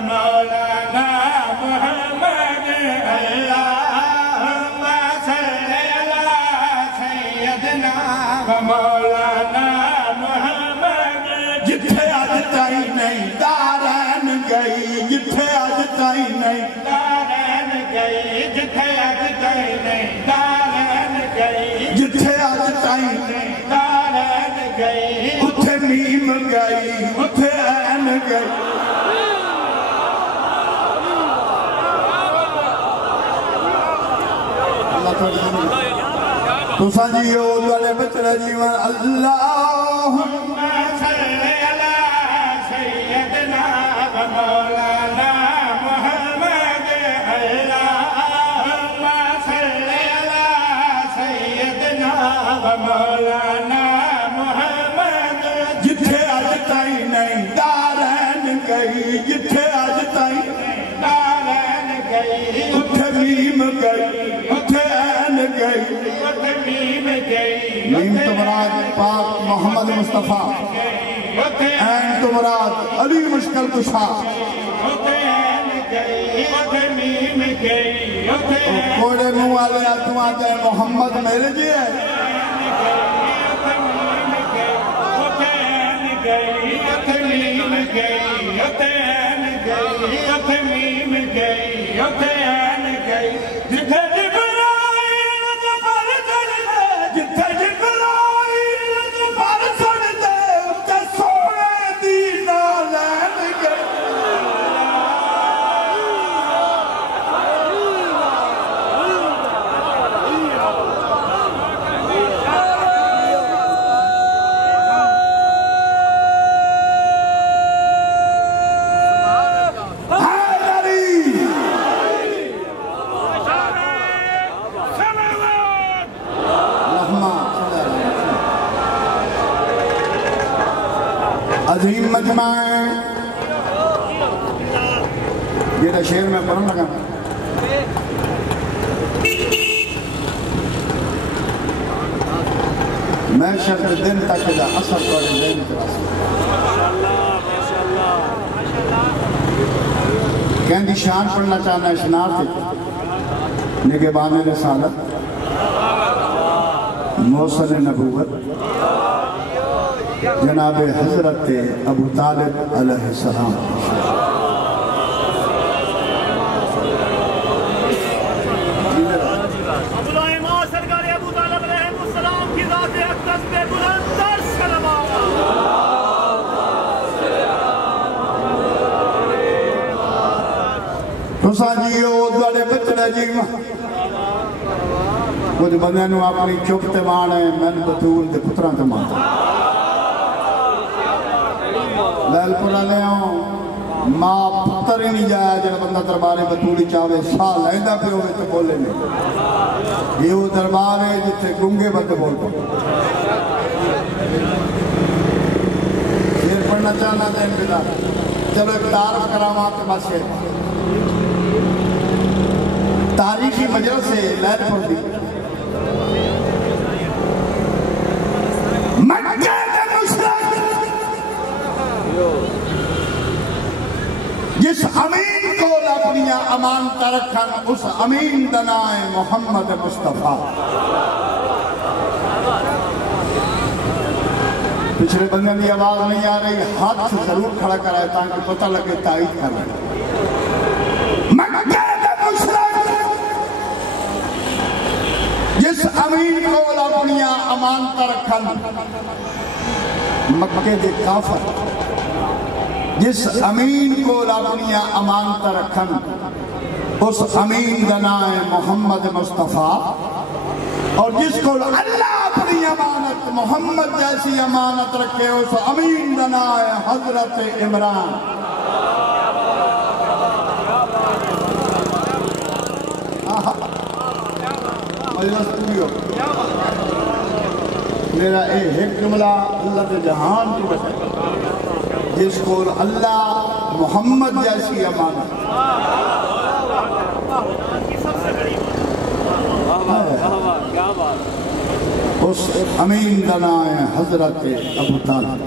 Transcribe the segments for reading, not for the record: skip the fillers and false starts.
मौलाना मोहम्मद अल्लाहुम्मा सल्ली अला सय्यदना मौलाना मोहम्मद। जिथे अज ताई नहीं दारैन गई, जिथे अज ताई नहीं दारैन गई, जिथे अज ताई नहीं दारैन गई, जिथे अज ताई नहीं दारैन गई, उथे मीम गई, उथे ऐन गई। तुसा जियो वाले बचरा जीवन अल्लाहुम्मा सल्ली अला सय्यदना मौलाना मोहम्मद अल्लाहुम्मा सल्ली अला सय्यदना मौलाना मोहम्मद। जिथे अज ताई नहीं दारैन गई, जिथे अज ताई नहीं दारैन गई, उथे मीम गई, उथे ऐन गई, उथे मीम गई। मीम तो मुराद पाक मोहम्मद मुस्तफा, ऐन तो मुराद अली मुश्किल कुशा। कोड़े मुँह वाले तू आते मोहम्मद मेरे जी है। अजीम मजमा है ये शेर में पढ़ने लगा। मैं शक्ल दिन तक असर कहती शान पढ़ना चाहना शनार निगहबान रिसालत मौसल नबूवत जनाब हजरत अबू तालिब अलैहिस्सलाम। कुछ बंदे अपनी चुप ते मान है, मैंने बतूल के पुत्रा ते मान लैलपुरा ले मां पुत्र ही नहीं जाया जो बंदा दरबारे बतूली चावे साह लैंदा पे हो तो बोले नहीं। ये वो दरबार है जिथे गुंगे बंदे बोल शेर पढ़ना चाहना देन बिला। चलो एक तारफ करावा के बस तारीखी मजलिस से लैलपुर दी जिस अमीन को अपनी अमानत रखन उस अमीन दा नाम है मोहम्मद मुस्तफा। पिछले बंदे की आवाज नहीं आ रही, हाथ जरूर खड़ा कराए ताकि पता लगे तारीफ कर रहे। जिस अमीन को अपनी अमानत रखन मक्के दे काफर, जिस अमीन को अपनी अमानत रखन उस अमीन का नाम है मोहम्मद मुस्तफा। और जिसको अल्लाह अपनी अमानत मोहम्मद जैसी अमानत रखे उस अमीन का नाम है हजरत इमरान। मेरा एक जुमला अल्लाह के जहान की वजह जिसको अल्लाह मोहम्मद जैसी अमानत उस अमीन का नाम है हजरत अबू तालिब।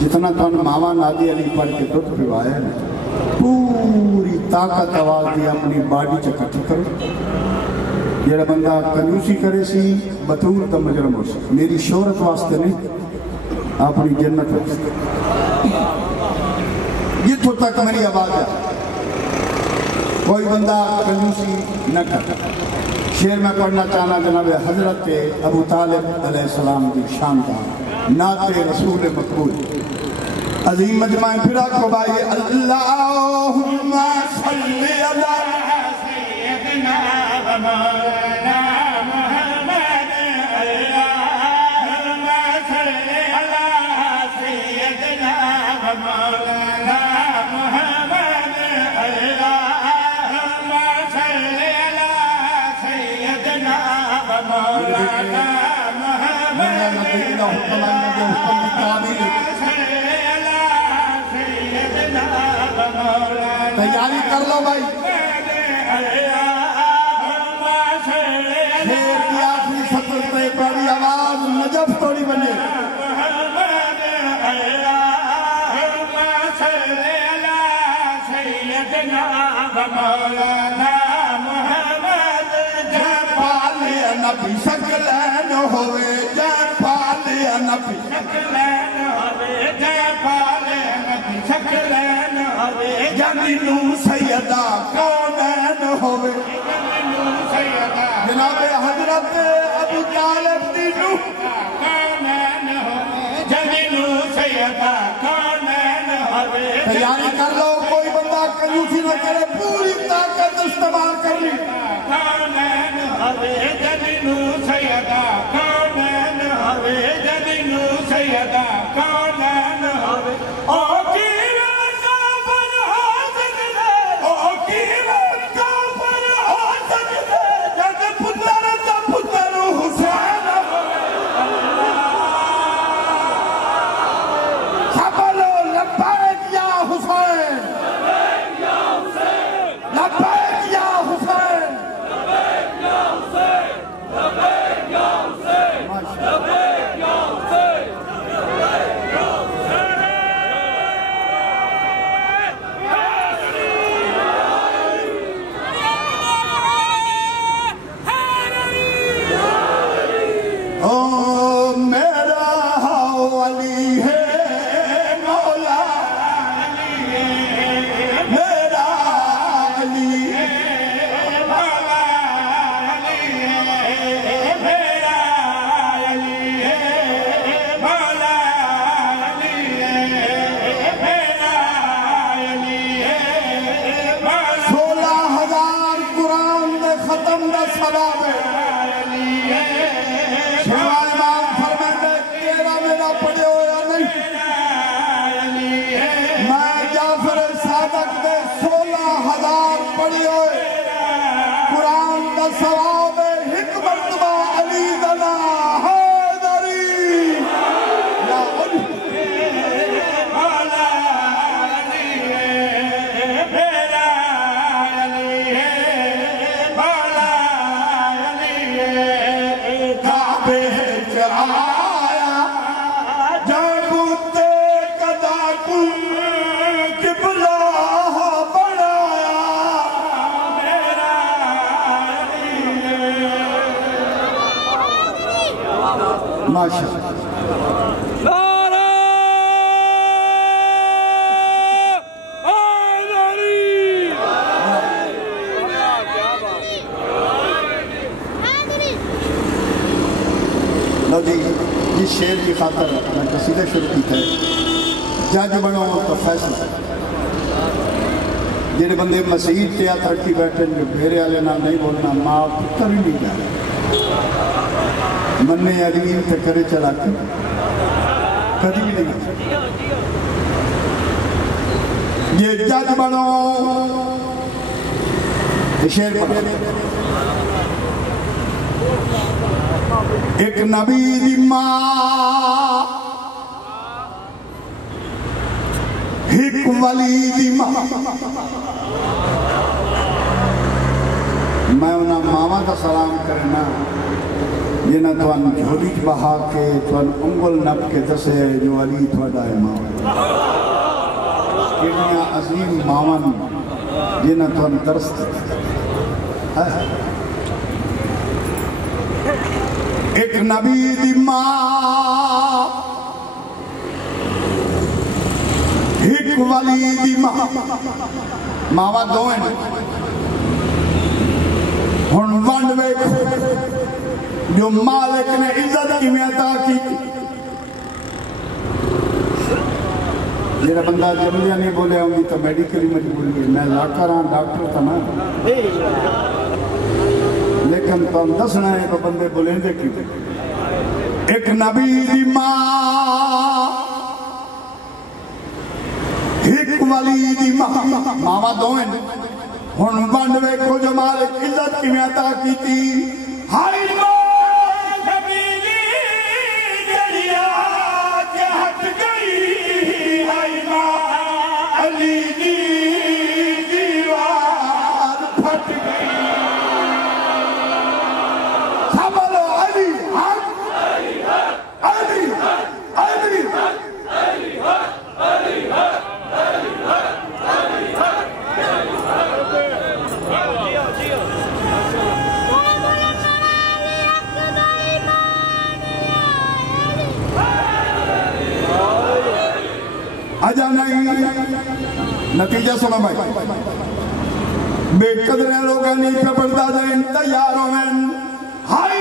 जितना तुम मावा नादी अली पढ़ के दुध पिवाया ने पूरी ताकत आवाज दी अपनी बॉडी च इकट्ठी करो। जेड़ा बंदा कंजूसी करे सी बतूर दा मुजरम हो सी, मेरी शोहरत वास्ते नहीं, अपनी जन्नत वास्ते। जिथों तक मेरी आवाज है, कोई बंदा कंजूसी न कर। शेर में पढ़ना चाहना जनाब हजरत अबू तालिब अलैहिस्सलाम की शान का नाते रसूल मकबूल अजीम मजमा फिर आखो भाई अल्लाहुम्मा सल्ली अला सय्यदना व मौलाना मुहम्मद अल्लाहुम्मा सल्ली अला सय्यदना व मौलाना मुहम्मद अल्लाहुम्मा सल्ली अला सय्यदना व मौलाना तैयारी कर लो भाई। शेर की आखिरी सत्र पे बड़ी आवाज नजफ थोड़ी बने। नबी सकलैन होवे जय पाले नबी सकलैन होवे जय पाले नबी सकलैन होवे जमीनू सैयदा कौनैन होवे जमीनू सैयदा जनाब हजरत अबू तालिब दीनू कौनैन होवे जमीनू सैयदा कौनैन होवे। तैयारी कर लो, कोई बंदा कंजूसी न करे, पूरी ताकत इस्तेमाल कर ली। कौनैन होवे जमीनू सैयदा कौनैन होवे जमीनू सैयदा कौनैन होवे। ओ कीरत का पर हो सकदे, ओ कीरत का पर हो सकदे जग पुत्र दा पुत्र हुसैन खबलो लब्बैक या हुसैन लब्बैक या हुसैन लब्बैक या हुसैन लब्बैक या हुसैन लब्बैक या हुसैन लब्बैक या हुसैन। ओ मेरा अली है मौला अली है मेरा अली है मौला अली है मेरा अली है मौला अली है मेरा अली है मौला। 16,000 कुरान में खत्म दा सवाब है अली है शिवाय इमाम फरमाते तेरा मेरा पढ़े होया नहीं। मैं जाफर सादक दे 16,000 पढ़े होए कुरान दा सवाब एक मर्तबा अली दा नाम हैदरी या अली मौला अली है मेरा अली है मौला अली है। काबे च आया जबूते कदा कुम किबला बनाया मेरा अली है। माशाअल्लाह लो जी, जिस शेर की खातर मैं कसीदा शुरू की है, जज बनो तो फैसला। जेडे बंदे मसीह ते तरक्की बैठे मेरे वाले ना नहीं बोलना माँ पुत्र ही नहीं जाए मन्ने अलीम ते करे चला के कभी भी नहीं। ये जज बनो शेर एक नबी दी मां एक वली दी मां। मैं उन्हें मावा का सलाम करना जिन्हें तुम झोली च बहा के तुम उंगल नप के दसे जो अली थोड़ा इमाम कितनिया अजीम मावन जिन्हें तुम दरस्त एक नबी दी मां एक वली दी मां मावा दो हैं हुन वंड वेख जो मालिक ने इज्जत किवें अता की जेड़ा बंदा जमलिया नहीं बोलिया होंगी तो मेडिकली मजबूरी है मैं लाकर हाँ डॉक्टर था ना लेकिन तुम दसना है तो बंदे बोलेंगे कि एक नबी दी मां एक वली दी मां मावा दो हैं हुन वंड वेखो जो मालिक इज्जत किवें अता कीती हाय आजा नहीं नतीजा सुनो भाई बेकदरे लोग नहीं पे पड़ता जाए तैयार हो हाय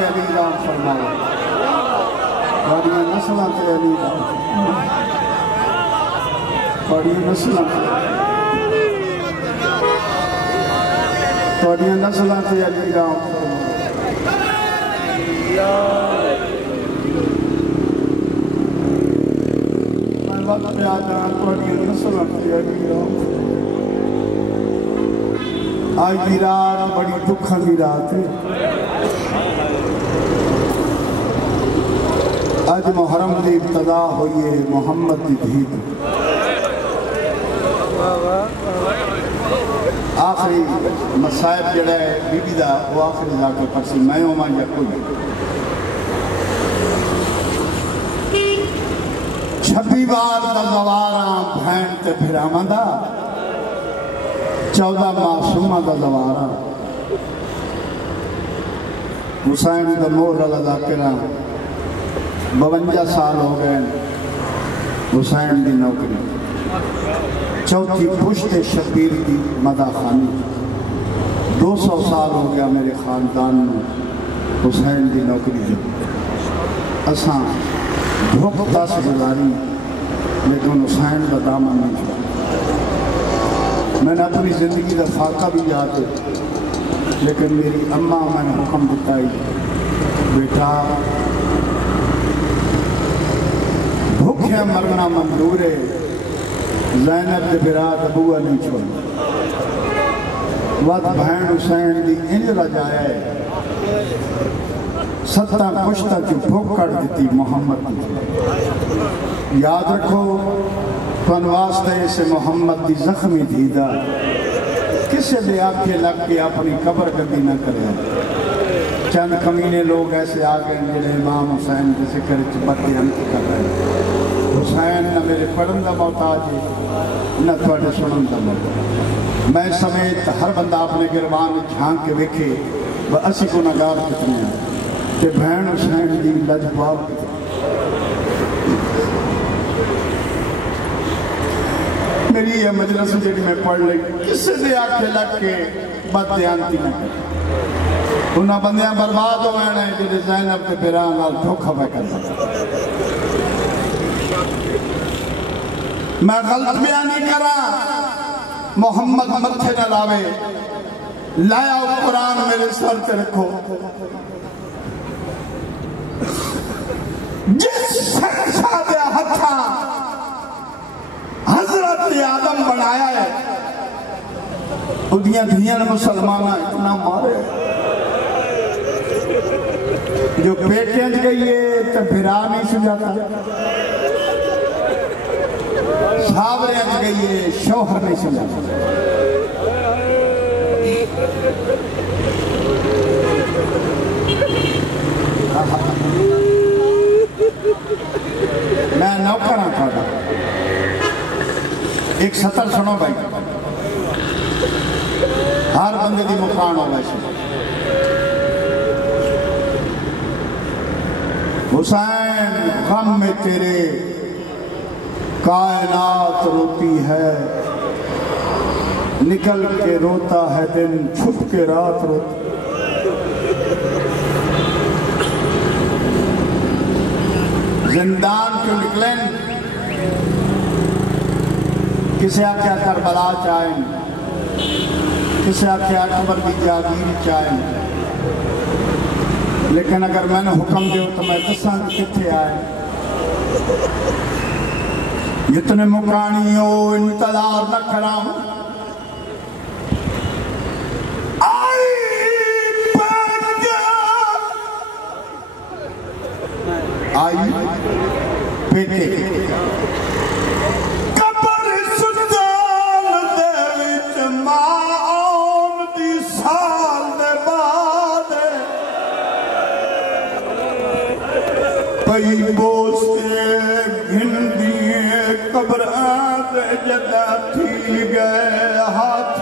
अली राम फरमाओ बड़िया नस्ल अली राम बड़िया नस्ल अली राम आज की रात बड़ी दुखा की रात है आज मुहर्रम की इब्तदा हुई है मोहम्मद की धीत आखिरी मसायब जड़ा है बीबी का वो आखिरी जाकर परसी मैं होवा या कोई 26 बार का गवारा भैन ते फिरावां दा 14 मासूमा का गवारा हुसैन का मोहर लगा के 52 साल हो गए हुसैन की नौकरी चौथी पुश्त शबीर की मदाखानी 200 साल हो गया मेरे खानदान में हुसैन की नौकरी जो असा भुख दस गुजारी लेकिन हुसैन का दामन नहीं छुड़ा मैंने अपनी जिंदगी का फाका भी याद है लेकिन मेरी अम्मा मैंने हुक्म दिता बेटा भूखिया मरना मंजूर है ज़ैनब के बिरात अबूआ नहीं छोड़ वत भैन हुसैन की इंज रजाया है 7 पुश्ता की भूख कट दी मोहम्मद याद रखो तुम वास्ते इसे मोहम्मद की जख्मी दीदा किसी दे आखे लग के अपनी कबर कभी न करे चंद कमीने लोग ऐसे आ गए जिन्हें इमाम हुसैन के जिक्र बत्ती हम कर रहे हैं हुसैन न मेरे पढ़न का मोहताज है न थोड़े सुनन का मोहताज मैं समेत हर बंदा अपने गिरबान झांक के वेखे व असी को नगार कितने हैं कि भैन हुसैन की लजवाब मेरी यह मजलिस जी मैं पढ़ ली किसी ने आखे लग के बदयांती न उन्हें बंद बर्बाद हो गए हैं जो ज़ैनब के बिरा धोखा पे कर मैं गलत बयानी करा मोहम्मद मथे न लावे लाया कुरान मेरे सर पे रखो जिस हथा हजरत आदम बनाया है उदियां धियां मुसलमान इतना मारे जो बेटियां गई है तो फिरा नहीं सुझाता सावरियां गई है शौहर नहीं सुझाता मैं नौकर हाँ थोड़ा एक सतर सुनो भाई हर बंदे की मुकान हो वैसे हुसैन गम में तेरे कायनात रोती है निकल के रोता है दिन छुप के रात रोती जिंदान क्यों निकले किसे आख्या करबला चाहे किसे आख्या अकबर की जागीर चाहे लेकिन अगर मैंने हुक्म दो तो मैं दसा किथे आए जितने मुकानी हो इंतजार न करा आई बेटे कबर सुल्तान दे विच मां दी साल दे बाद पई बोस के घिंदी कबर दे जदा थी गए हाथ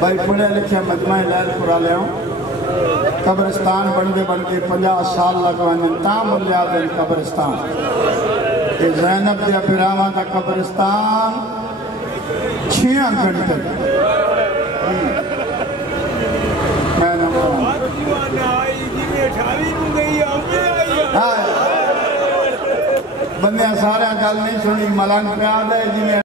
भाई पढ़े लिखे मजमा लैलपुरा ले कब्रिस्तान बनते बनते 50 साल लगवाने मुलिया दिन कब्रिस्तान ज़ैनब के बिरावा का कब्रिस्तान 6 घंटे बंदे सारे गल नहीं सुनी मलंग प्याद है जिन्हें